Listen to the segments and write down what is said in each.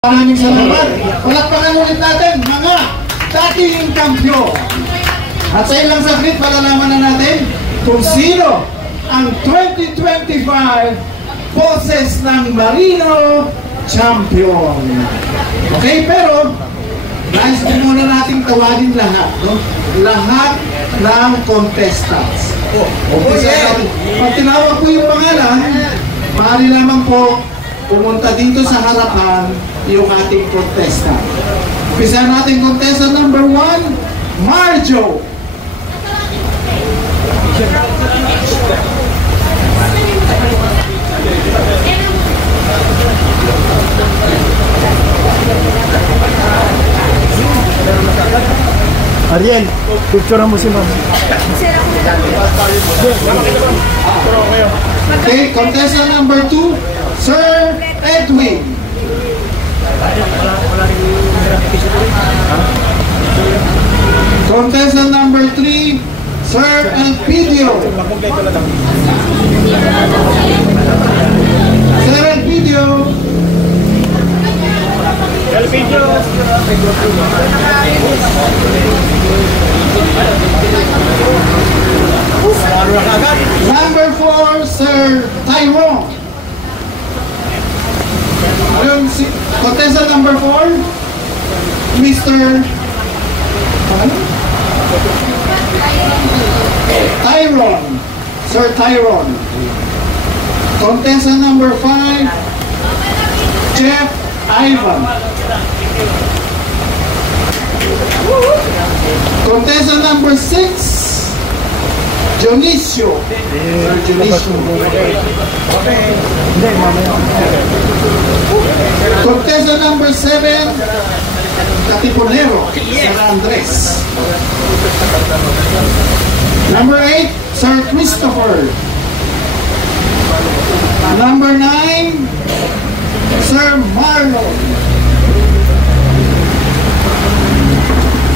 Maraming salamat. Palakpakan ulit natin mga dating kampyon. At sa ilang saglit, malalaman na natin kung sino ang 2025 Boses ng Marino Champion. Okay, pero nais din muna nating tawagin lahat, no? Lahat ng contestants. Pag tinawag ko yung pangalan, maaari lamang po pumunta dito sa harapan yung ating contestant. Umpisa natin contestant number 1, Marjo. Ariel, picture mo si ma'am. Okay, contestant number 2, Sir Edwin. Contestant number 3, Sir Elpidio. Sir Elpidio. Number 4, Sir Tyrone. Contestant number 4, Mr. Tyrone. Sir Tyrone. Contestant number 5, Jeff Ivan. Contestant number 6, Dionisio. Contestant number 7, Katipunero, Sir Andres. Number 8, Sir Christopher. Number 9, Sir Marlon.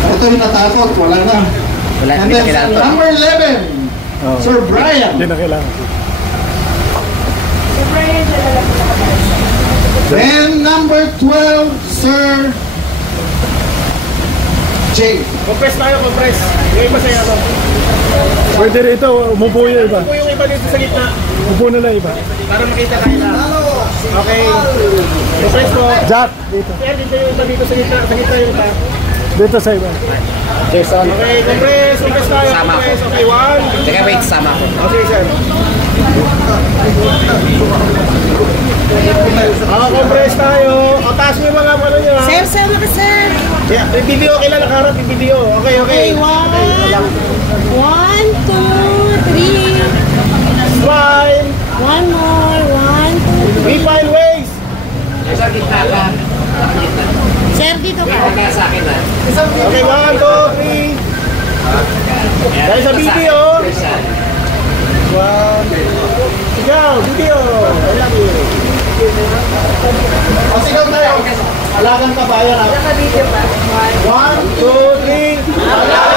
Ito yung natakot, wala na. And then number 11, Sir Brian. Hindi na kailangan. Then number 12, Sir Jay. Compress tayo, compress. Yung iba sa yaman. Pwede rito, umupo yung iba. Umupo yung iba dito sa gitna. Upo na lang iba. Para makita tayo na. Okay. Compress po. Jack, dito. Kaya dito yung iba dito sa gitna. Sa gitna yung iba. Dito sa iba. Jason. Okay, compress. Compress tayo. Sama Compress. ko. Okay, 1. Teka, wait, sama ko. Okay, sir. Compress tayo. O, taas mo yung mga pala nyo, ha? Sir, sir. Yeah, yung video, kailan nakaharap yung video? Okay, okay. Okay, 1, 2, 3. Smile. One more, 1, 2, We find ways. Sa gitna ka. Sir, dito ka. Kaya sa akin na. Okay, 1, 2, 3. Dahil sa video. 1. Ikaw, video. I love you. O sigaw tayo. Alagang kabayan. 1, 2, 3.